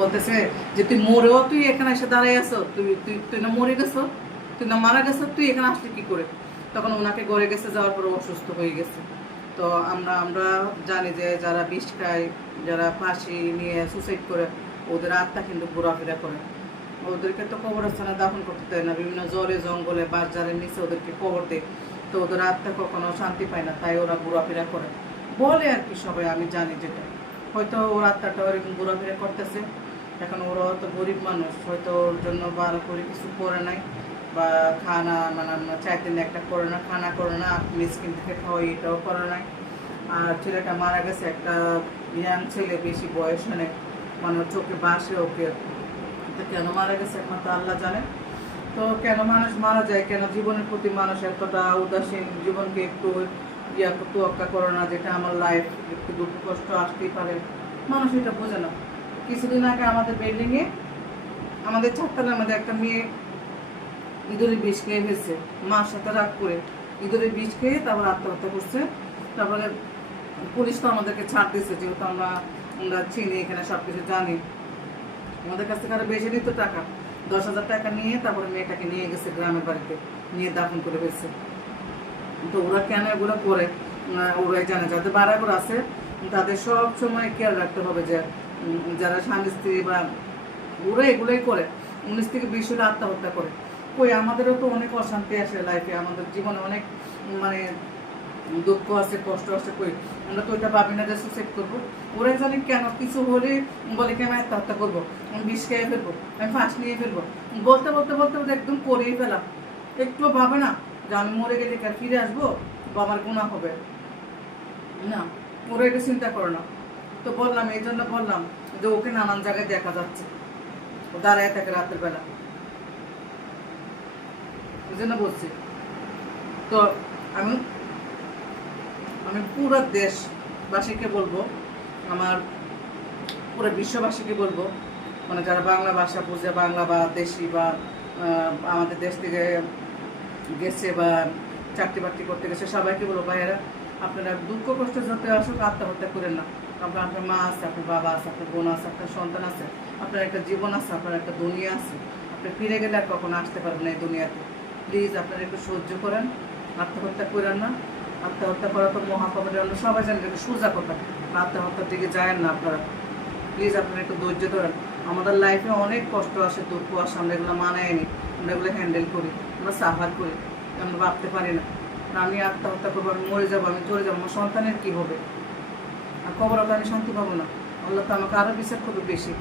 বলতেছে যে তুই মরেও তুই এখানে এসে দাঁড়াই আছো, তুই তুই তুই না মরে গেছো, তুই না মারা গেছো, তুই এখানে আসলি কি করে? তখন ওনাকে গড়ে গেছে, যাওয়ার পরে অসুস্থ হয়ে গেছে। তো আমরা আমরা জানি যে যারা বিষ খায়, যারা ফাঁসি নিয়ে সুসাইড করে, ওদের আত্মা কিন্তু ঘোরাফেরা করে। ওদেরকে তো কবরস্থানে দাফন করতে দেয় না, বিভিন্ন জলে জঙ্গলে বাজারের নিচে ওদেরকে কবর দেয়। তো ওদের আত্মা কখনো শান্তি পায় না, তাই ওরা ঘোরাফেরা করে বলে আর কি সবাই। আমি জানি যেটা, হয়তো ওর আত্মাটা ওরকম ঘোরাফেরা করতেছে। এখন ওরা তো গরিব মানুষ, হয়তো ওর জন্য ভালো করে কিছু করে নাই, বা খানা মানে 4 দিন একটা করে না, খানা করে না, মিসকিন থেকে খাওয়াই এটাও করে নাই। আর ছেলেটা মারা গেছে, একটা ইয়াং ছেলে, বেশি বয়স নেই, মানে ওর চোখে বাসে ওকে। তো কেন মারা গেছে একমাত্র আল্লাহ জানে। তো কেন মানুষ মারা যায়, কেন জীবনের প্রতি মানুষ এতটা উদাসীন, জীবনকে একটু তোয়াক্কা করে না, যেটা আমার লাইফ, একটু দুঃখ কষ্ট আসতেই পারে, মানুষ এটা বোঝে না। কিছুদিন আগে আমাদের বিল্ডিংয়ে, আমাদের 4 তলার মধ্যে একটা মেয়ে ইঁদুরে বিষ খেয়ে ফেলছে, মার সাথে রাগ করে ইঁদুরে বিষ খেয়ে তারপর আত্মহত্যা করছে। তারপরে পুলিশ তো আমাদেরকে ছাড় দিচ্ছে, যেহেতু আমরা চিনি, এখানে সব কিছু জানি। আমাদের কাছ থেকে আরো বেশি নিত টাকা, 10,000 টাকা নিয়ে তারপরে মেয়েটাকে নিয়ে গেছে গ্রামের বাড়িতে, নিয়ে দাফন করে ফেলছে। তো ওরা কেন এগুলো করে ওরাই জানে। যাদের বাড়াঘর আছে তাদের সব সময় খেয়াল রাখতে হবে যে যারা স্বামী স্ত্রী বা ওরা এগুলোই করে, 19 থেকে 20 হলে আত্মহত্যা করে। কই আমাদেরও তো অনেক অশান্তি আসে লাইফে, আমাদের জীবনে অনেক মানে দুঃখ আছে, কষ্ট আছে, কই আমরা তো ওইটা ভাবি না যে সুসাইড করবো। ওরাই জানে কেন কিছু হলে বলে কি আমি আত্মহত্যা করবো, আমি বিষ খেয়ে ফেলবো, আমি ফাঁস নিয়ে ফেলবো, বলতে বলতে বলতে বলতে একদম করেই ফেলাম। একটু ভাবে না যে আমি মরে গেলে কি আর ফিরে আসবো বা আমার গুনাহ হবে না, ওরা এটা চিন্তা করে না। তো বললাম, এই জন্য বললাম যে ওকে নানান জায়গায় দেখা যাচ্ছে, ও দাঁড়ায় থাকে রাতের বেলা, এই জন্য বলছি। তো আমি আমি পুরো দেশবাসীকে বলবো, আমার পুরো বিশ্ববাসীকে বলবো, মানে যারা বাংলা ভাষা বুঝে, বাংলা বা দেশি বা আমাদের দেশ থেকে গেছে বা চাকরি বাকরি করতে গেছে, সবাইকে বলবো ভাইয়েরা, আপনারা দুঃখ কষ্ট যত আসুক আত্মহত্যা করেন না। আপনার মা আছে, আপনার বাবা আছে, আপনার বোন আছে, আপনার সন্তান আছে, আপনার একটা জীবন আছে, আপনার একটা দুনিয়া আছে। আপনি ফিরে গেলে আর কখনো আসতে পারবেন না এই দুনিয়াতে। প্লিজ আপনারা একটু সহ্য করেন, আত্মহত্যা করেন না। আত্মহত্যা করা তো মহাপাপের জন্য, সবাই জানেন এটা সোজা কথা। আত্মহত্যার দিকে যায় না আপনারা, প্লিজ আপনারা একটু ধৈর্য ধরেন। আমাদের লাইফে অনেক কষ্ট আসে, দুঃখ আসে, আমরা এগুলো মানায় নিই, আমরা এগুলো হ্যান্ডেল করি, আমরা সাফার করি, আমরা ভাবতে পারি না আমি আত্মহত্যা করবো, আমি মরে যাবো, আমি চলে যাবো, আমার সন্তানের কী হবে, আর কবরটা আমি শান্তি পাবো না। আল্লাহ তো আমাকে আরও বিচার করবে বেশি।